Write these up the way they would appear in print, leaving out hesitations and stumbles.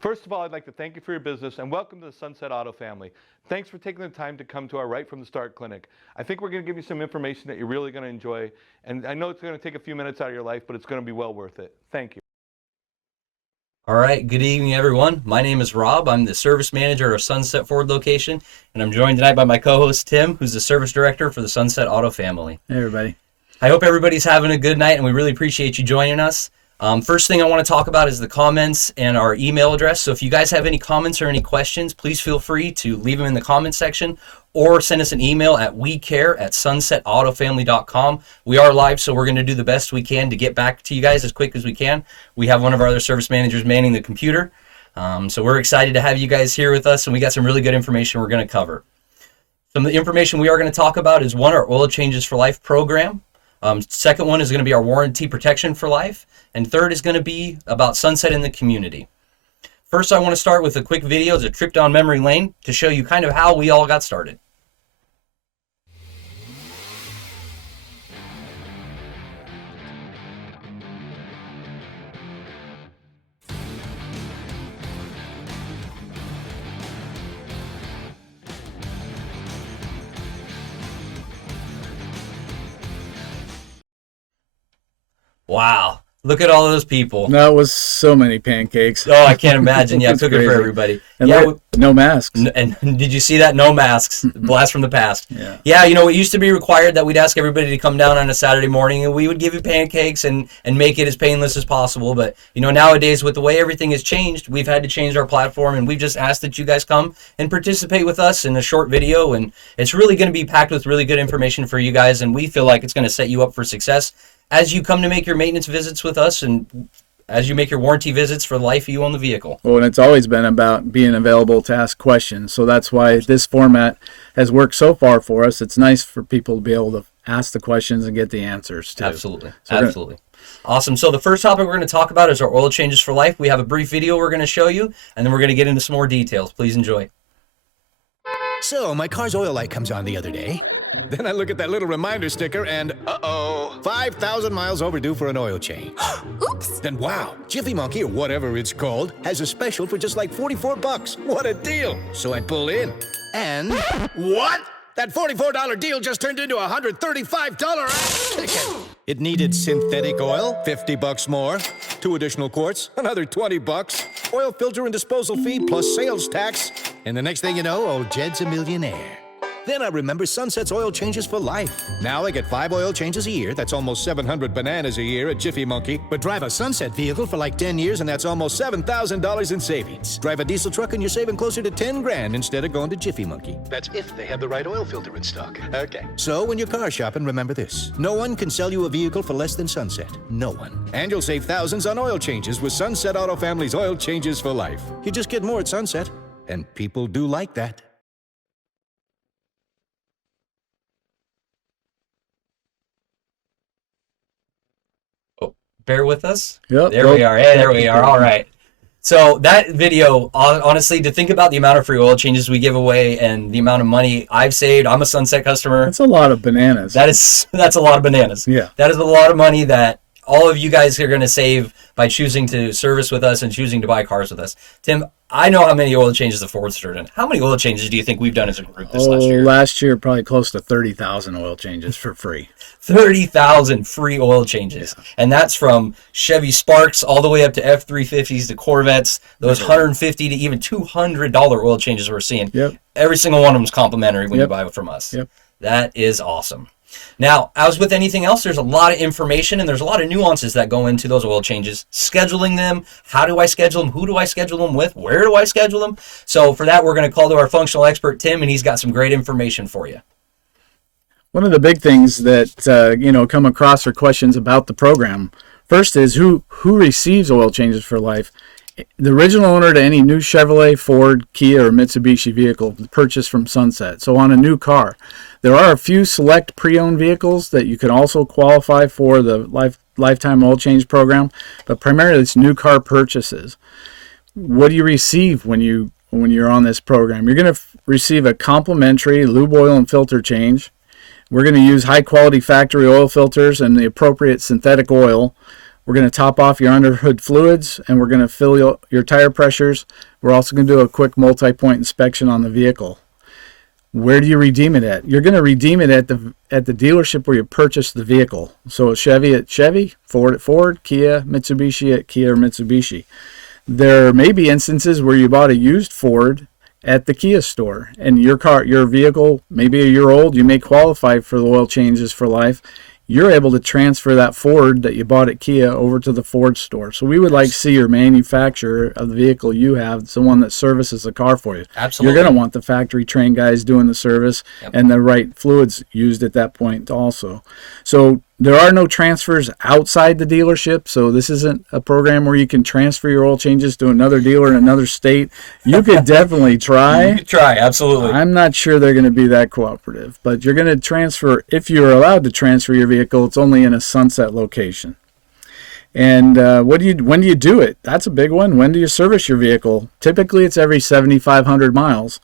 First of all, I'd like to thank you for your business and welcome to the Sunset Auto family. Thanks for taking the time to come to our Right From the Start clinic. I think we're going to give you some information that you're really going to enjoy, and I know it's going to take a few minutes out of your life, but it's going to be well worth it. Thank you. All right, good evening, everyone. My name is Rob. I'm the service manager of Sunset Ford location, and I'm joined tonight by my co-host, Tim, who's the service director for the Sunset Auto family. Hey, everybody. I hope everybody's having a good night, and we really appreciate you joining us. First thing I want to talk about is the comments and our email address. So if you guys have any comments or any questions, please feel free to leave them in the comment section or send us an email at wecare@sunsetautofamily.com. We are live, so we're going to do the best we can to get back to you guys as quick as we can. We have one of our other service managers manning the computer. So we're excited to have you guys here with us, and we got some really good information we're going to cover. Some of the information we are going to talk about is one, our Oil Changes for Life program. Second one is going to be our warranty protection for life. And third is going to be about Sunset in the community. First, I want to start with a quick video. It's a trip down memory lane to show you kind of how we all got started. Wow. Look at all those people. That was so many pancakes. Oh, I can't imagine. Yeah, cooking for everybody. And yeah, no masks. And did you see that? No masks. Blast from the past. Yeah, you know, it used to be required that we'd ask everybody to come down on a Saturday morning and we would give you pancakes and make it as painless as possible. But, you know, nowadays with the way everything has changed, we've had to change our platform, and we've just asked that you guys come and participate with us in a short video. And it's really going to be packed with really good information for you guys, and we feel like it's going to set you up for success as you come to make your maintenance visits with us and as you make your warranty visits for the life you own the vehicle. Well, and it's always been about being available to ask questions. So that's why this format has worked so far for us. It's nice for people to be able to ask the questions and get the answers too. Absolutely. So absolutely. Awesome. So the first topic we're going to talk about is our Oil Changes for Life. We have a brief video we're going to show you, and then we're going to get into some more details. Please enjoy. So my car's oil light comes on the other day. Then I look at that little reminder sticker and, 5,000 miles overdue for an oil change. Oops! Then wow, Jiffy Monkey, or whatever it's called, has a special for just like $44. What a deal! So I pull in, and what? That $44 deal just turned into a $135 ticket. It needed synthetic oil, $50 more, 2 additional quarts, another $20, oil filter and disposal fee plus sales tax, and the next thing you know, old Jed's a millionaire. Then I remember Sunset's Oil Changes for Life. Now I get 5 oil changes a year. That's almost 700 bananas a year at Jiffy Monkey. But drive a Sunset vehicle for like 10 years and that's almost $7,000 in savings. Drive a diesel truck and you're saving closer to 10 grand instead of going to Jiffy Monkey. That's if they have the right oil filter in stock. Okay. So when you're car shopping, remember this. No one can sell you a vehicle for less than Sunset. No one. And you'll save thousands on oil changes with Sunset Auto Family's Oil Changes for Life. You just get more at Sunset. And people do like that. Bear with us. Yep. There we are. Hey, there we are. All right. So that video, honestly, to think about the amount of free oil changes we give away and the amount of money I've saved. I'm a Sunset customer. That's a lot of bananas. That's a lot of bananas. Yeah. That is a lot of money that all of you guys are going to save by choosing to service with us and choosing to buy cars with us. Tim, I know how many oil changes the Ford's done. How many oil changes do you think we've done as a group this last year? Last year, probably close to 30,000 oil changes for free. 30,000 free oil changes. Yeah. And that's from Chevy Sparks all the way up to F-350s to Corvettes, those $150 to even $200 oil changes we're seeing. Yep. Every single one of them is complimentary when you buy it from us. Yep. That is awesome. Now, as with anything else, there's a lot of information and there's a lot of nuances that go into those oil changes. Scheduling them, how do I schedule them, who do I schedule them with, where do I schedule them? So for that, we're going to call to our functional expert, Tim, and he's got some great information for you. One of the big things that come across are questions about the program. First is who receives oil changes for life. The original owner to any new Chevrolet, Ford, Kia, or Mitsubishi vehicle purchased from Sunset. So on a new car, there are a few select pre-owned vehicles that you can also qualify for the lifetime oil change program, but primarily it's new car purchases. What do you receive when you're on this program? You're going to receive a complimentary lube oil and filter change. We're going to use high quality factory oil filters and the appropriate synthetic oil We're going to top off your underhood fluids, and we're going to fill your tire pressures. We're also going to do a quick multi-point inspection on the vehicle. Where do you redeem it at? You're going to redeem it at the dealership where you purchased the vehicle. So Chevy at Chevy, Ford at Ford, Kia, Mitsubishi at Kia or Mitsubishi. There may be instances where you bought a used Ford at the Kia store, and your vehicle, maybe a year old, you may qualify for the oil changes for life. You're able to transfer that Ford that you bought at Kia over to the Ford store. So we would like to see your manufacturer of the vehicle you have, the one that services the car for you. Absolutely. You're going to want the factory trained guys doing the service and the right fluids used at that point also. So there are no transfers outside the dealership, so this isn't a program where you can transfer your oil changes to another dealer in another state. You could definitely try. You could try, absolutely. I'm not sure they're going to be that cooperative, but you're going to transfer, if you're allowed to transfer your vehicle, it's only in a Sunset location. And when do you do it? That's a big one. When do you service your vehicle? Typically, it's every 7,500 miles.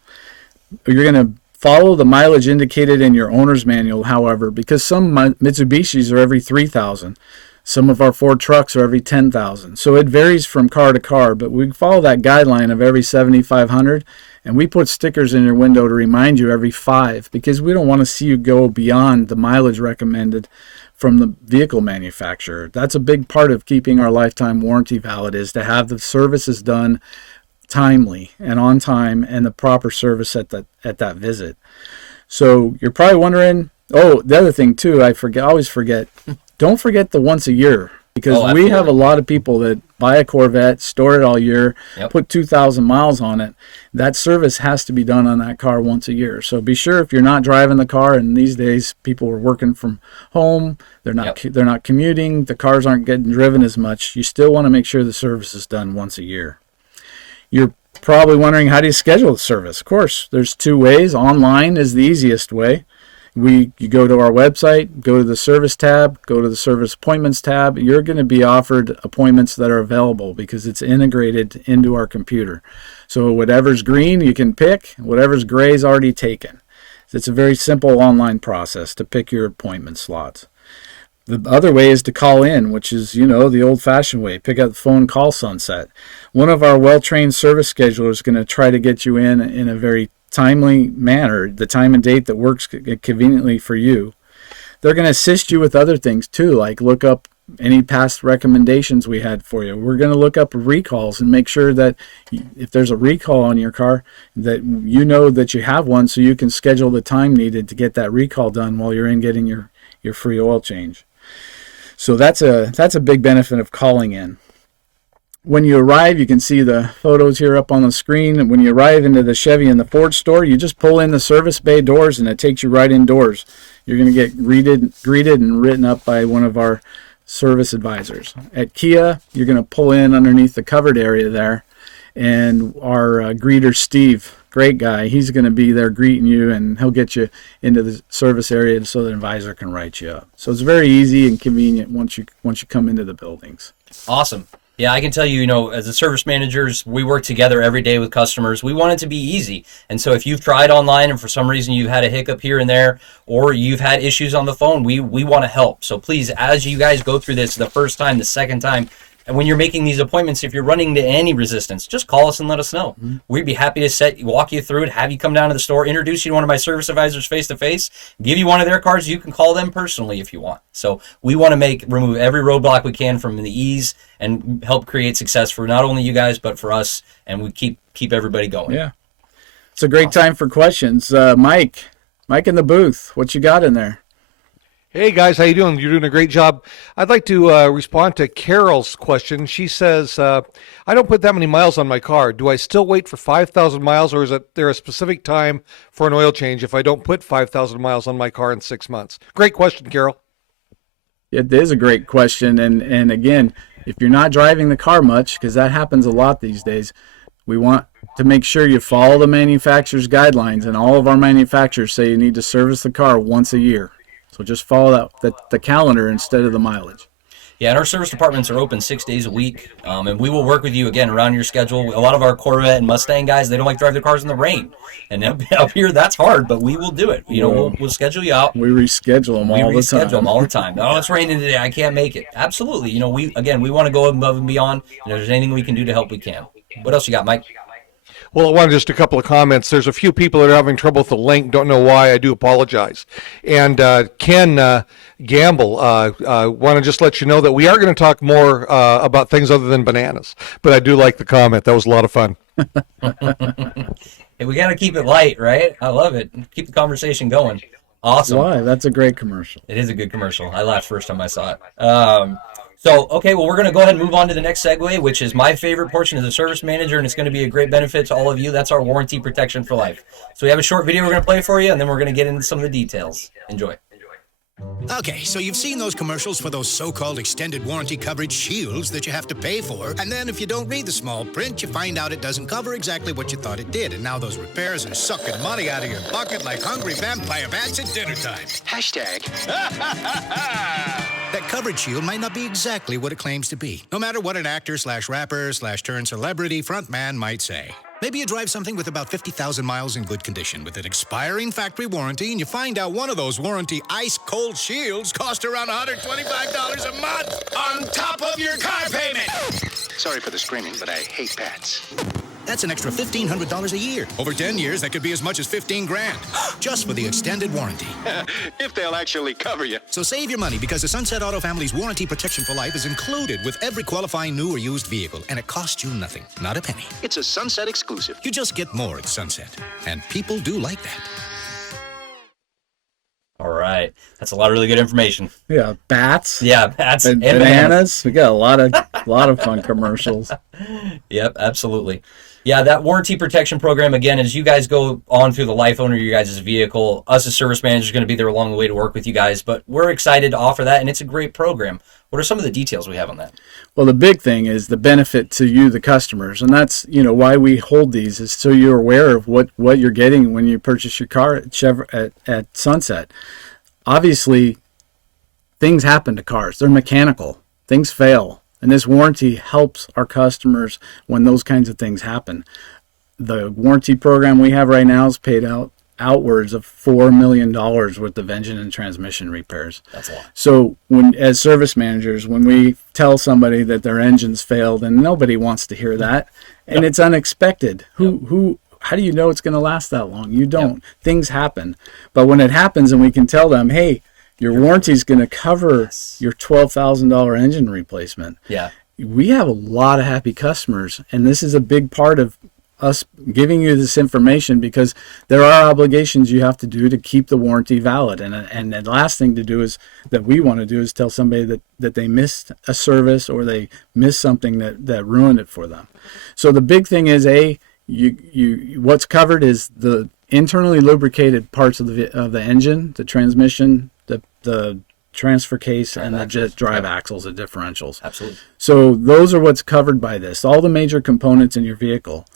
You're going to follow the mileage indicated in your owner's manual, however, because some Mitsubishis are every 3,000. Some of our Ford trucks are every 10,000. So it varies from car to car, but we follow that guideline of every 7,500, and we put stickers in your window to remind you every 5, because we don't want to see you go beyond the mileage recommended from the vehicle manufacturer. That's a big part of keeping our lifetime warranty valid, is to have the services done timely and on time, and the proper service at that visit. So you're probably wondering, oh, the other thing too, I always forget, don't forget the once a year, because we have a lot of people that buy a Corvette, store it all year, put 2,000 miles on it. That service has to be done on that car once a year. So be sure, if you're not driving the car, and these days people are working from home, they're not commuting, the cars aren't getting driven as much, you still want to make sure the service is done once a year. You're probably wondering, how do you schedule the service? Of course, there's 2 ways. Online is the easiest way. You go to our website, go to the service tab, go to the service appointments tab. You're going to be offered appointments that are available because it's integrated into our computer. So whatever's green, you can pick. Whatever's gray is already taken. It's a very simple online process to pick your appointment slots. The other way is to call in, which is, the old-fashioned way. Pick up the phone, call Sunset. One of our well-trained service schedulers is going to try to get you in a very timely manner, the time and date that works conveniently for you. They're going to assist you with other things too, like look up any past recommendations we had for you. We're going to look up recalls and make sure that if there's a recall on your car, that you know that you have one, so you can schedule the time needed to get that recall done while you're in getting your free oil change. So that's a big benefit of calling in. When you arrive, you can see the photos here up on the screen. When you arrive into the Chevy and the Ford store, you just pull in the service bay doors and it takes you right indoors. You're going to get greeted and written up by one of our service advisors. At Kia, you're going to pull in underneath the covered area there, and our greeter, Steve, great guy, he's going to be there greeting you, and he'll get you into the service area so the advisor can write you up. So it's very easy and convenient once you come into the buildings. Awesome. Yeah, I can tell you, as the service managers, we work together every day with customers. We want it to be easy. And so if you've tried online and for some reason you've had a hiccup here and there, or you've had issues on the phone, we want to help. So please, as you guys go through this the first time, the second time, and when you're making these appointments, if you're running into any resistance, just call us and let us know. Mm-hmm. We'd be happy to walk you through it, have you come down to the store, introduce you to one of my service advisors face-to-face, give you one of their cards. You can call them personally if you want. So we want to remove every roadblock we can from the ease and help create success for not only you guys, but for us, and we keep everybody going. Yeah. It's a great time for questions. Mike in the booth, what you got in there? Hey guys, how you doing? You're doing a great job. I'd like to respond to Carol's question. She says, I don't put that many miles on my car. Do I still wait for 5,000 miles, or is there a specific time for an oil change if I don't put 5,000 miles on my car in 6 months? Great question, Carol. It is a great question. And again, if you're not driving the car much, because that happens a lot these days, we want to make sure you follow the manufacturer's guidelines. And all of our manufacturers say you need to service the car once a year. So just follow the calendar instead of the mileage. Yeah, and our service departments are open 6 days a week, and we will work with you, again, around your schedule. A lot of our Corvette and Mustang guys, they don't like to drive their cars in the rain. And up here, that's hard, but we will do it. We'll schedule you out. We reschedule them all the time. We reschedule them all the time. Oh, it's raining today. I can't make it. Absolutely. We want to go above and beyond. And if there's anything we can do to help, we can. What else you got, Mike? Well, I wanted just a couple of comments. There's a few people that are having trouble with the link. Don't know why. I do apologize. And Ken Gamble, want to just let you know that we are going to talk more about things other than bananas. But I do like the comment. That was a lot of fun. Hey, we got to keep it light, right? I love it. Keep the conversation going. Awesome. Why? That's a great commercial. It is a good commercial. I laughed first time I saw it. Okay, well, we're going to go ahead and move on to the next segue, which is my favorite portion as a service manager, and it's going to be a great benefit to all of you. That's our warranty protection for life. So we have a short video we're going to play for you, and then we're going to get into some of the details. Enjoy. Okay, so you've seen those commercials for those so-called extended warranty coverage shields that you have to pay for, and then if you don't read the small print, you find out it doesn't cover exactly what you thought it did, and now those repairs are sucking money out of your pocket like hungry vampire bats at dinner time. Hashtag. That coverage shield might not be exactly what it claims to be, no matter what an actor/rapper/turned celebrity frontman might say. Maybe you drive something with about 50,000 miles in good condition with an expiring factory warranty, and you find out one of those warranty ice-cold shields cost around $125 a month on top of your car payment. Sorry for the screaming, but I hate bats. That's an extra $1,500 a year. Over 10 years, that could be as much as $15,000. Just for the extended warranty. If they'll actually cover you. So save your money, because the Sunset Auto family's warranty protection for life is included with every qualifying new or used vehicle, and it costs you nothing, not a penny. It's a Sunset exclusive. You just get more at Sunset. And people do like that. All right. That's a lot of really good information. Yeah, bats. Yeah, bats and bananas. bananas. We got a lot of fun commercials. Yep, absolutely. Yeah, that warranty protection program, again, as you guys go on through the life owner of your guys' vehicle, us as service managers are going to be there along the way to work with you guys, but we're excited to offer that, and it's a great program. What are some of the details we have on that? Well, the big thing is the benefit to you, the customers, and that's why we hold these, is so you're aware of what you're getting when you purchase your car at Sunset. Obviously, things happen to cars. They're mechanical. Things fail. And this warranty helps our customers when those kinds of things happen. The warranty program we have right now is paid out outwards of $4 million worth of engine and transmission repairs. That's a lot. So as service managers, when we tell somebody that their engine's failed, and nobody wants to hear that, and it's unexpected. How do you know it's going to last that long? You don't. Yep. Things happen. But when it happens and we can tell them, hey, your warranty is going to cover your $12,000 engine replacement. Yeah. We have a lot of happy customers, and this is a big part of us giving you this information, because there are obligations you have to do to keep the warranty valid. And the last thing to do is that we want to do is tell somebody that they missed a service or they missed something that ruined it for them. So the big thing is, what's covered is the internally lubricated parts of the engine, the transmission, the transfer case, and the drive axles, the differentials. Absolutely. So those are what's covered by this. All the major components in your vehicle.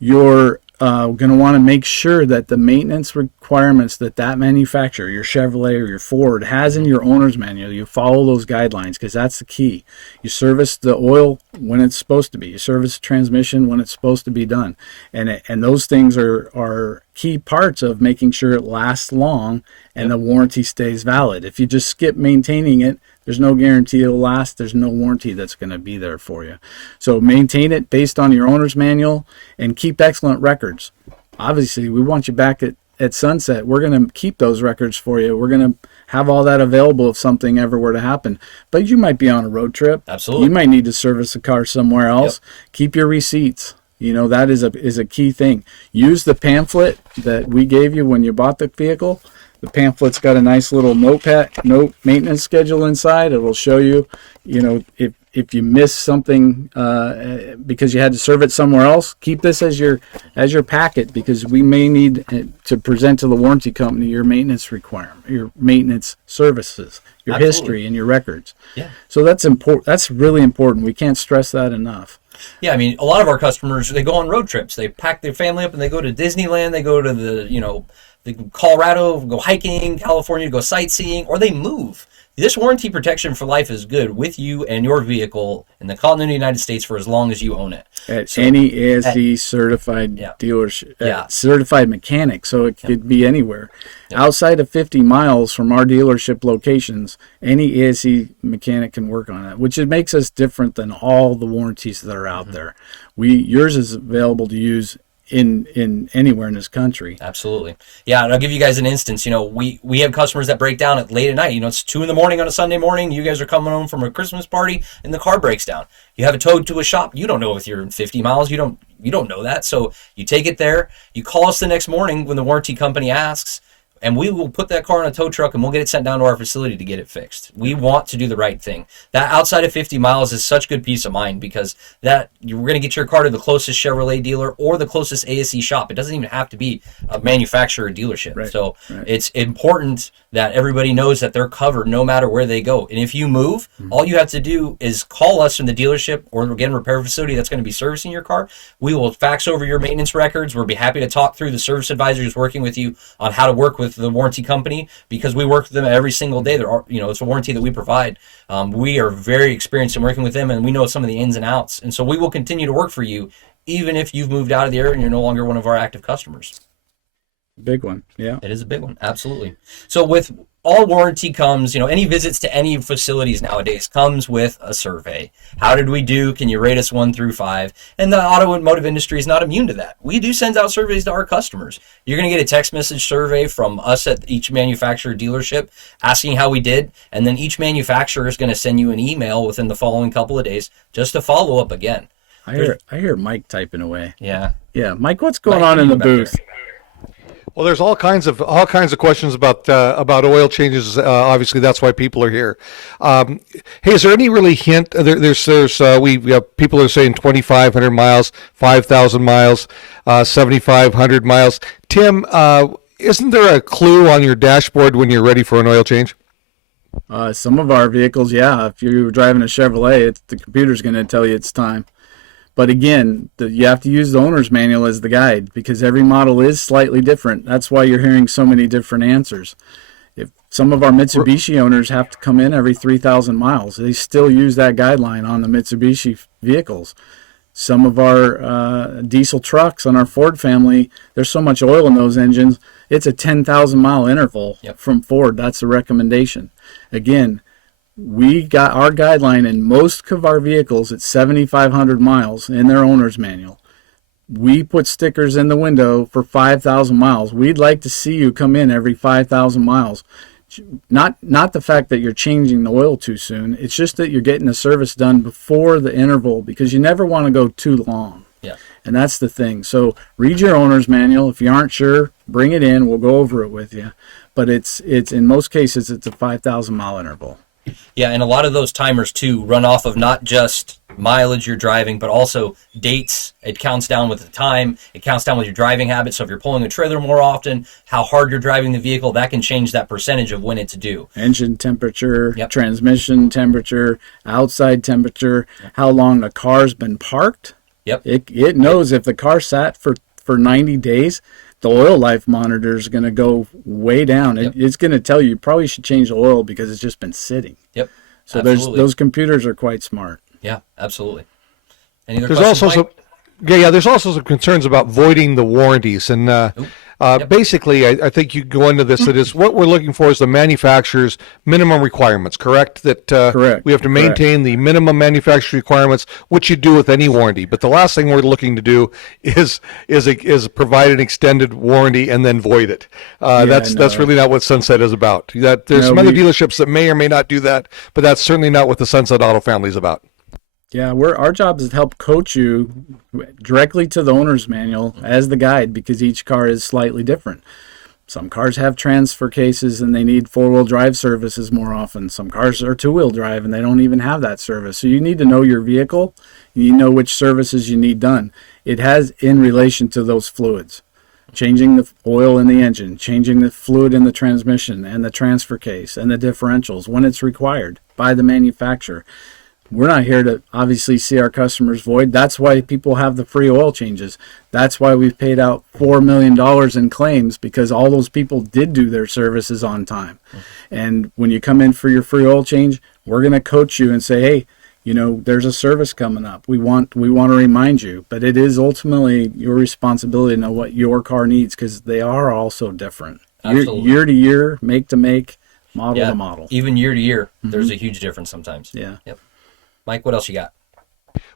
You're going to want to make sure that the maintenance requirements that manufacturer, your Chevrolet or your Ford, has in your owner's manual, you follow those guidelines, because that's the key. You service the oil when it's supposed to be. You service the transmission when it's supposed to be done. And those things are key parts of making sure it lasts long and the warranty stays valid. If you just skip maintaining it, there's no guarantee it'll last. There's no warranty that's going to be there for you. So maintain it based on your owner's manual and keep excellent records. Obviously, we want you back at Sunset. We're going to keep those records for you. We're going to have all that available if something ever were to happen. But you might be on a road trip. Absolutely. You might need to service a car somewhere else. Yep. Keep your receipts. That is a key thing. Use the pamphlet that we gave you when you bought the vehicle. The pamphlet's got a nice little note maintenance schedule inside. It will show you, if you miss something because you had to serve it somewhere else, keep this as your packet, because we may need to present to the warranty company your maintenance requirement, your maintenance services, your Absolutely. History, and your records. Yeah. So that's important. That's really important. We can't stress that enough. Yeah, I mean, a lot of our customers, they go on road trips. They pack their family up and they go to Disneyland. They go to the Colorado, go hiking, California, go sightseeing, or they move. This warranty protection for life is good with you and your vehicle in the continental United States for as long as you own it. At any ASE certified dealership, certified mechanic, so it could be anywhere. Outside of 50 miles from our dealership locations, any ASE mechanic can work on it, which it makes us different than all the warranties that are out there. Yours is available to use in anywhere in this country. Absolutely. Yeah, and I'll give you guys an instance. We have customers that break down at late at night. It's 2 a.m. on a Sunday morning. You guys are coming home from a Christmas party and the car breaks down. You have it towed to a shop. You don't know if you're in 50 miles. You don't know that. So you take it there. You call us the next morning when the warranty company asks, and we will put that car on a tow truck and we'll get it sent down to our facility to get it fixed. We want to do the right thing. That outside of 50 miles is such good peace of mind, because that you're going to get your car to the closest Chevrolet dealer or the closest ASE shop. It doesn't even have to be a manufacturer dealership. Right. It's important that everybody knows that they're covered no matter where they go. And if you move, all you have to do is call us from the dealership or, again, repair facility that's going to be servicing your car. We will fax over your maintenance records. We'll be happy to talk through the service advisors working with you on how to work with the warranty company, because we work with them every single day. It's a warranty that we provide. We are very experienced in working with them, and we know some of the ins and outs. And so we will continue to work for you, even if you've moved out of the area and you're no longer one of our active customers. Big one. Yeah. It is a big one. Absolutely. So with all warranty comes, any visits to any facilities nowadays comes with a survey. How did we do? Can you rate us 1 through 5? And the automotive industry is not immune to that. We do send out surveys to our customers. You're going to get a text message survey from us at each manufacturer dealership asking how we did. And then each manufacturer is going to send you an email within the following couple of days just to follow up again. I hear Mike typing away. Yeah. Yeah. Mike, what's going on in the booth? Well, there's all kinds of questions about oil changes. Obviously, that's why people are here. Hey, is there any really hint? We have people are saying 2,500 miles, 5,000 miles, 7,500 miles. Tim, isn't there a clue on your dashboard when you're ready for an oil change? Some of our vehicles, yeah. If you're driving a Chevrolet, the computer's going to tell you it's time. But again, you have to use the owner's manual as the guide, because every model is slightly different. That's why you're hearing so many different answers. If some of our Mitsubishi owners have to come in every 3,000 miles, they still use that guideline on the Mitsubishi vehicles. Some of our diesel trucks on our Ford family, there's so much oil in those engines, it's a 10,000 mile interval from Ford. That's the recommendation. Again, we got our guideline in most of our vehicles at 7,500 miles in their owner's manual. We put stickers in the window for 5,000 miles. We'd like to see you come in every 5,000 miles. Not the fact that you're changing the oil too soon. It's just that you're getting the service done before the interval, because you never want to go too long. Yeah. And that's the thing. So read your owner's manual. If you aren't sure, bring it in. We'll go over it with you. But it's in most cases, it's a 5,000 mile interval. Yeah, and a lot of those timers, too, run off of not just mileage you're driving, but also dates. It counts down with the time. It counts down with your driving habits. So if you're pulling a trailer more often, how hard you're driving the vehicle, that can change that percentage of when it's due. Engine temperature, transmission temperature, outside temperature, how long the car's been parked. Yep. It knows if the car sat for 90 days, the oil life monitor is going to go way down. It's going to tell you probably should change the oil because it's just been sitting. Yep. So those computers are quite smart. Yeah, absolutely. Any other questions, there's also some concerns about voiding the warranties. And basically, I think you go into this, that is what we're looking for is the manufacturer's minimum requirements, correct? That Correct. We have to maintain the minimum manufacturer requirements, which you do with any warranty. But the last thing we're looking to do is provide an extended warranty and then void it. That's really not what Sunset is about. There's some other dealerships that may or may not do that, but that's certainly not what the Sunset Auto family is about. Yeah, our job is to help coach you directly to the owner's manual as the guide, because each car is slightly different. Some cars have transfer cases and they need four-wheel drive services more often. Some cars are two-wheel drive and they don't even have that service. So you need to know your vehicle. You know which services you need done. It has in relation to those fluids. Changing the oil in the engine, changing the fluid in the transmission and the transfer case and the differentials when it's required by the manufacturer. We're not here to obviously see our customers void. That's why people have the free oil changes. That's why we've paid out $4 million in claims, because all those people did do their services on time. And when you come in for your free oil change, we're going to coach you and say, hey, there's a service coming up. We want to remind you, but it is ultimately your responsibility to know what your car needs, because they are all so different. Absolutely. Year to year, make to make, model to model. Even year to year, there's a huge difference sometimes. Yeah. Yep. Mike, what else you got?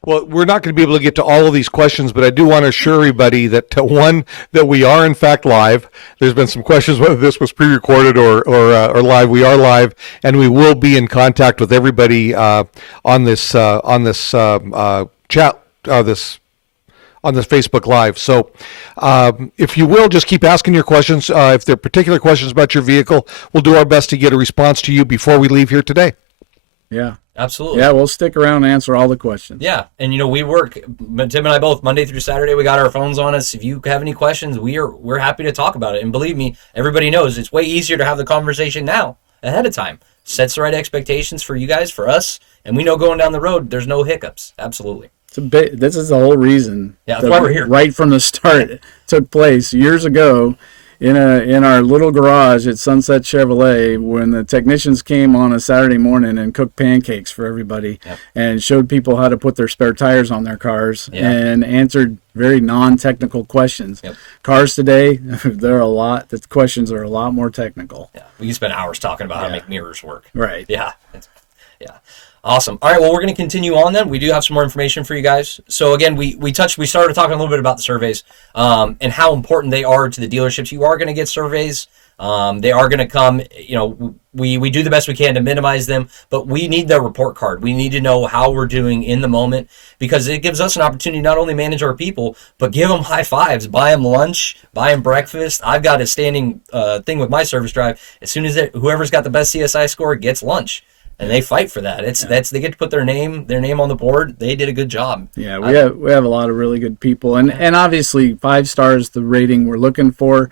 Well, we're not going to be able to get to all of these questions, but I do want to assure everybody that that we are in fact live. There's been some questions whether this was pre-recorded or live. We are live, and we will be in contact with everybody on this chat on this Facebook Live. So if you will, just keep asking your questions. If there are particular questions about your vehicle, we'll do our best to get a response to you before we leave here today. Yeah. Absolutely. Yeah, we'll stick around and answer all the questions. Yeah, and we work, Tim and I both, Monday through Saturday. We got our phones on us. If you have any questions, we're happy to talk about it. And believe me, everybody knows it's way easier to have the conversation now ahead of time. Sets the right expectations for you guys, for us, and we know going down the road there's no hiccups. Absolutely. This is the whole reason. Yeah, that's why we're here. Right from the start, it took place years ago in our little garage at Sunset Chevrolet, when the technicians came on a Saturday morning and cooked pancakes for everybody. Yep. And showed people how to put their spare tires on their cars. Yep. And answered very non-technical questions. Yep. Cars today, the questions are a lot more technical. Yeah, we can spend hours talking about how to make mirrors work. Right. Yeah. Awesome. All right, well, we're going to continue on then. We do have some more information for you guys. So again, we started talking a little bit about the surveys and how important they are to the dealerships. You are going to get surveys. They are going to come. We do the best we can to minimize them, but we need the report card. We need to know how we're doing in the moment, because it gives us an opportunity to not only manage our people, but give them high fives, buy them lunch, buy them breakfast. I've got a standing thing with my service drive. As soon as whoever's got the best CSI score gets lunch. And they fight for that. They get to put their name on the board. They did a good job. Yeah, we have a lot of really good people, and obviously 5 stars, the rating we're looking for.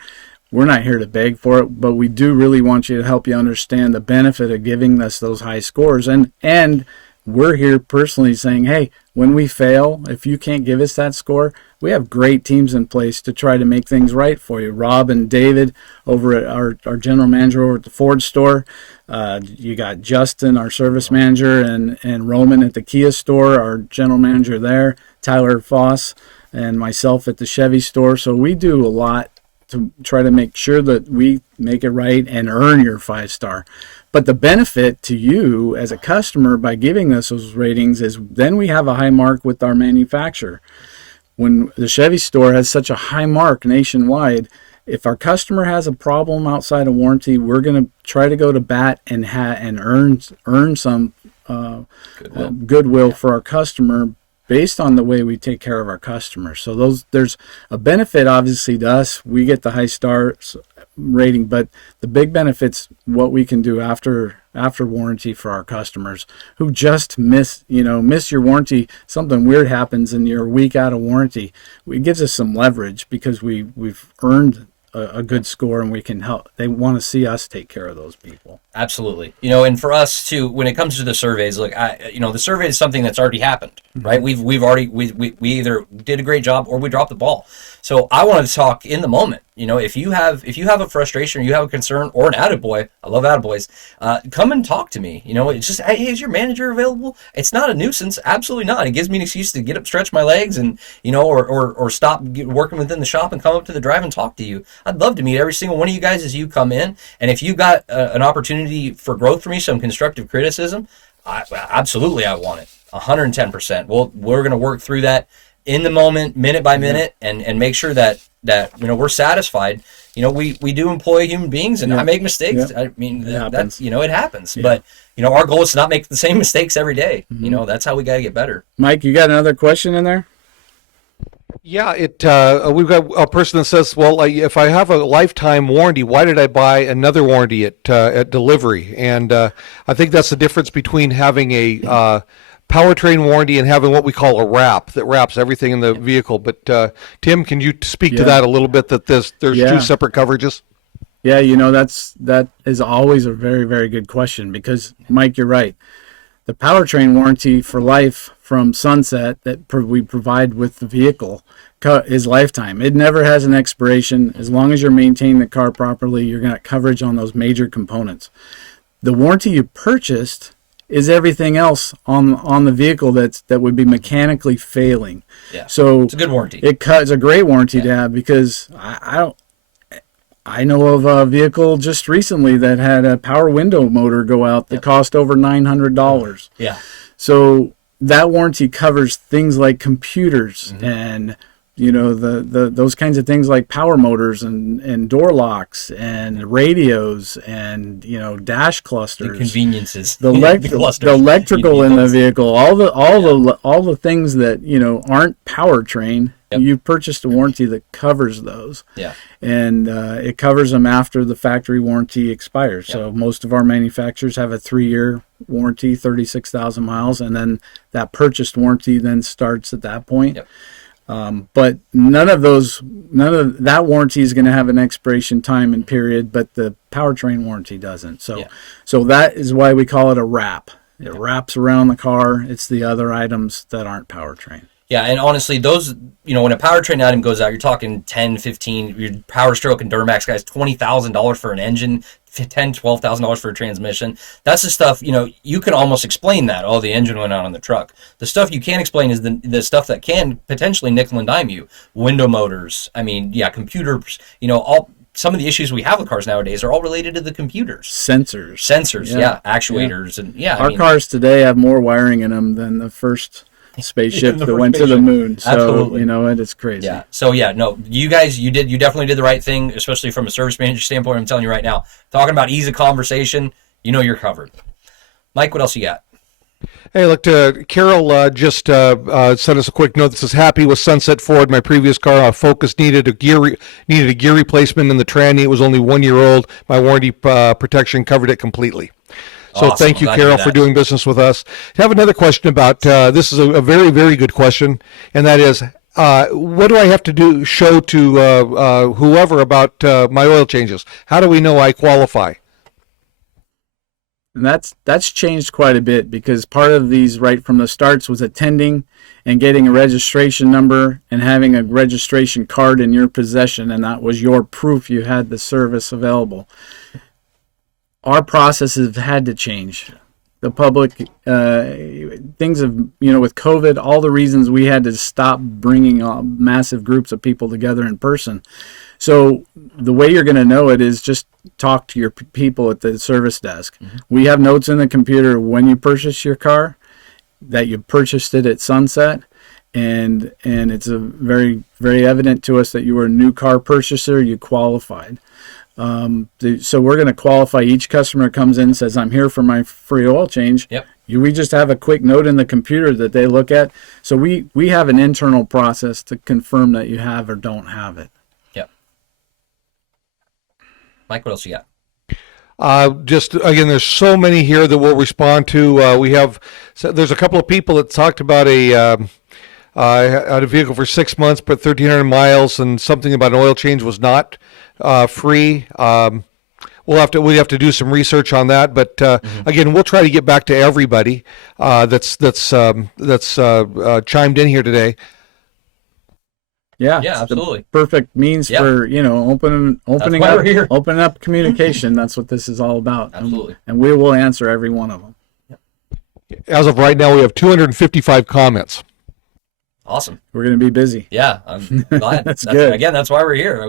We're not here to beg for it, but we do really want you to help you understand the benefit of giving us those high scores, and we're here personally saying, hey, when we fail, if you can't give us that score, we have great teams in place to try to make things right for you. Rob and David over at our general manager over at the Ford store. You got Justin, our service manager, and Roman at the Kia store, our general manager there, Tyler Foss, and myself at the Chevy store. So we do a lot to try to make sure that we make it right and earn your 5-star. But the benefit to you as a customer by giving us those ratings is then we have a high mark with our manufacturer. When the Chevy store has such a high mark nationwide, if our customer has a problem outside of warranty, we're going to try to go to bat and earn some goodwill for our customer based on the way we take care of our customers. So there's a benefit obviously to us. We get the high stars rating, but the big benefit's what we can do after warranty for our customers who just miss your warranty. Something weird happens and you're a week out of warranty. It gives us some leverage because we've earned a good score, and we can help. They want to see us take care of those people. Absolutely. And for us too, when it comes to the surveys, look, the survey is something that's already happened, right? We've already either did a great job or we dropped the ball. So I want to talk in the moment. If you have a frustration or you have a concern or an attaboy, I love attaboys, come and talk to me. It's just, hey, is your manager available? It's not a nuisance. Absolutely not. It gives me an excuse to get up, stretch my legs, and or stop working within the shop and come up to the drive and talk to you. I'd love to meet every single one of you guys as you come in. And if you got an opportunity for growth for me, some constructive criticism, absolutely, I want it. 110%. We're going to work through that in the moment, minute by minute, and make sure that we're satisfied. We do employ human beings, and I make mistakes. I mean, that's it happens. Yeah. But our goal is to not make the same mistakes every day. Mm-hmm. That's how we got to get better. Mike, you got another question in there? Yeah, we've got a person that says, well, if I have a lifetime warranty, why did I buy another warranty at delivery? And I think that's the difference between having a powertrain warranty and having what we call a wrap that wraps everything in the vehicle. But Tim, can you speak to that a little bit? That there's 2 separate coverages. Yeah, that is always a very, very good question because, Mike, you're right. The powertrain warranty for life from Sunset that we provide with the vehicle is lifetime. It never has an expiration. As long as you're maintaining the car properly, you're going to have coverage on those major components. The warranty you purchased is everything else on the vehicle that would be mechanically failing. Yeah. So it's a good warranty. It's a great warranty to have, because I know of a vehicle just recently that had a power window motor go out that cost over $900. Yeah. So that warranty covers things like computers and those kinds of things like power motors and door locks and radios and dash clusters, The conveniences, the electrical in the vehicle, all the things that aren't powertrain. Yep. You purchased a warranty that covers those. Yeah. And it covers them after the factory warranty expires. Yep. So most of our manufacturers have a 3-year warranty, 36,000 miles, and then that purchased warranty then starts at that point. Yep. But none of that warranty is going to have an expiration time and period, but the powertrain warranty doesn't. So that is why we call it a wrap. It wraps around the car. It's the other items that aren't powertrain. Yeah, and honestly, those, when a powertrain item goes out, you're talking 10, 15, your Power Stroke and Duramax guys, $20,000 for an engine, $10,000, $12,000 for a transmission. That's the stuff, you can almost explain that. Oh, the engine went out on the truck. The stuff you can't explain is the stuff that can potentially nickel and dime you. Window motors, computers, some of the issues we have with cars nowadays are all related to the computers. Sensors, actuators, and Our cars today have more wiring in them than the first spaceship that went to the moon. So Absolutely. It's crazy. Yeah. So you guys, you definitely did the right thing, especially from a service manager standpoint. I'm telling you right now, talking about ease of conversation, you're covered. Mike, what else you got? Hey, look, Carol just sent us a quick note that says, happy with Sunset Ford. My previous car, Focus, needed a gear replacement in the tranny. It was only 1 year old. My warranty protection covered it completely. So Awesome. thank you, Glad to hear Carol, that. for doing business with us. I have another question about, this is a very, very good question, and that is, what do I have to show to whoever about my oil changes? How do we know I qualify? And that's changed quite a bit, because part of these right from the starts was attending and getting a registration number and having a registration card in your possession, and that was your proof you had the service available. Our processes have had to change. The public, things have, with COVID, all the reasons we had to stop bringing massive groups of people together in person. So the way you're going to know it is just talk to your people at the service desk. Mm-hmm. We have notes in the computer when you purchase your car that you purchased it at Sunset, and it's a very, very evident to us that you were a new car purchaser, you qualified. So we're going to qualify each customer that comes in and says, I'm here for my free oil change. Yep. We just have a quick note in the computer that they look at. So we have an internal process to confirm that you have or don't have it. Yep. Mike, what else you got? Just again, there's so many here that we'll respond to. There's a couple of people that talked about had a vehicle for 6 months, but 1,300 miles, and something about an oil change was not free. We have to do some research on that, but again, we'll try to get back to everybody that's chimed in here today. Yeah, absolutely. Perfect means for opening up communication. That's what this is all about. Absolutely. And we will answer every one of them. As of right now, we have 255 comments. Awesome. We're going to be busy. Yeah, I'm glad. That's good. Again, that's why we're here.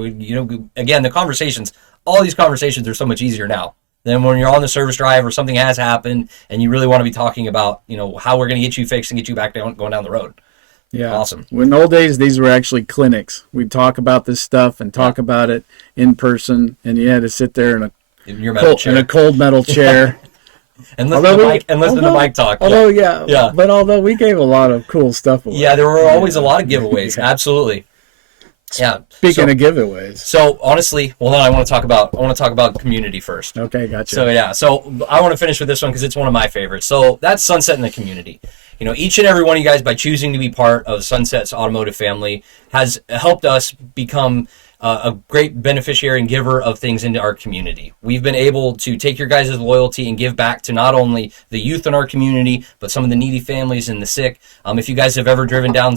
Again, the conversations, all these conversations are so much easier now than when you're on the service drive or something has happened and you really want to be talking about, how we're going to get you fixed and get you back going down the road. Yeah. Awesome. In the old days, these were actually clinics. We'd talk about this stuff and talk about it in person, and you had to sit there in a cold metal chair. And listen to Mike talk. Although we gave a lot of cool stuff away. Yeah, there were always a lot of giveaways. Absolutely. Yeah. Speaking of giveaways. So honestly, I want to talk about community first. Okay, gotcha. So I want to finish with this one because it's one of my favorites. So that's Sunset in the community. Each and every one of you guys, by choosing to be part of Sunset's automotive family, has helped us become a great beneficiary and giver of things into our community. We've been able to take your guys' loyalty and give back to not only the youth in our community, but some of the needy families and the sick. If you guys have ever driven down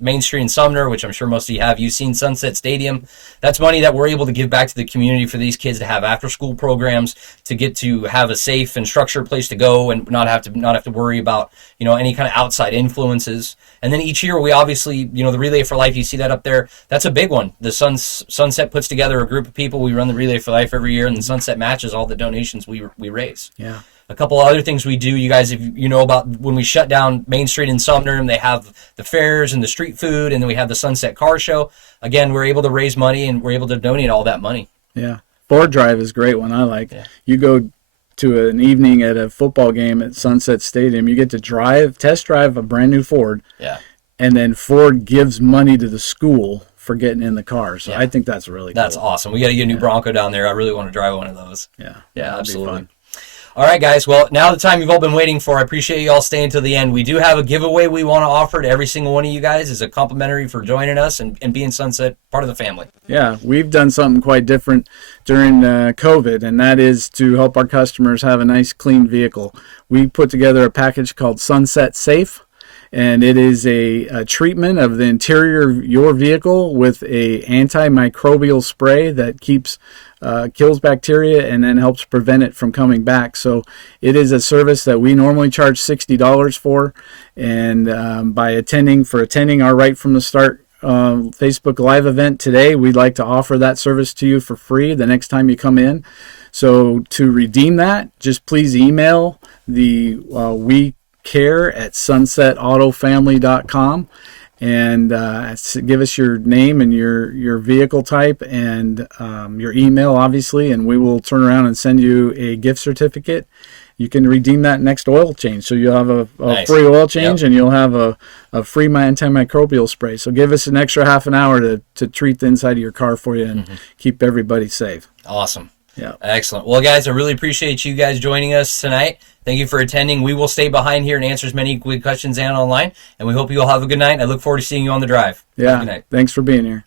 Main Street in Sumner, which I'm sure most of you have, you've seen Sunset Stadium. That's money that we're able to give back to the community for these kids to have after-school programs, to get to have a safe and structured place to go and not have to worry about any kind of outside influences. And then each year we obviously, the Relay for Life, you see that up there. That's a big one. The Sunset puts together a group of people. We run the Relay for Life every year, and the Sunset matches all the donations we raise. Yeah. A couple of other things we do, you guys, if you know about when we shut down Main Street in Sumner, and they have the fairs and the street food, and then we have the Sunset Car Show. Again, we're able to raise money, and we're able to donate all that money. Yeah. Ford Drive is a great one. I like. Yeah. You go to an evening at a football game at Sunset Stadium, you get to test drive a brand new Ford. Yeah. And then Ford gives money to the school for getting in the car. So Yeah. I think that's really That's cool. awesome. We got to get a new Bronco down there. I really want to drive one of those. Yeah. Yeah, That'd be absolutely. fun. All right, guys. Well, now the time you've all been waiting for. I appreciate you all staying to the end. We do have a giveaway we want to offer to every single one of you guys as a complimentary for joining us and being Sunset part of the family. Yeah, we've done something quite different during COVID, and that is to help our customers have a nice, clean vehicle. We put together a package called Sunset Safe, and it is a treatment of the interior of your vehicle with a antimicrobial spray that kills bacteria and then helps prevent it from coming back. So it is a service that we normally charge $60 for, and by attending our Right from the Start Facebook Live event today, we'd like to offer that service to you for free the next time you come in. So to redeem that, just please email the wecare@sunsetautofamily.com and give us your name and your vehicle type and your email, obviously, and we will turn around and send you a gift certificate. You can redeem that next oil change. So you'll have a Nice. free oil change, Yep. and you'll have a free antimicrobial spray. So give us an extra half an hour to treat the inside of your car for you and keep everybody safe. Awesome. Yeah. Excellent. Well, guys, I really appreciate you guys joining us tonight. Thank you for attending. We will stay behind here and answer as many questions and online, and we hope you all have a good night. I look forward to seeing you on the drive. Have a Yeah. good night. Thanks for being here.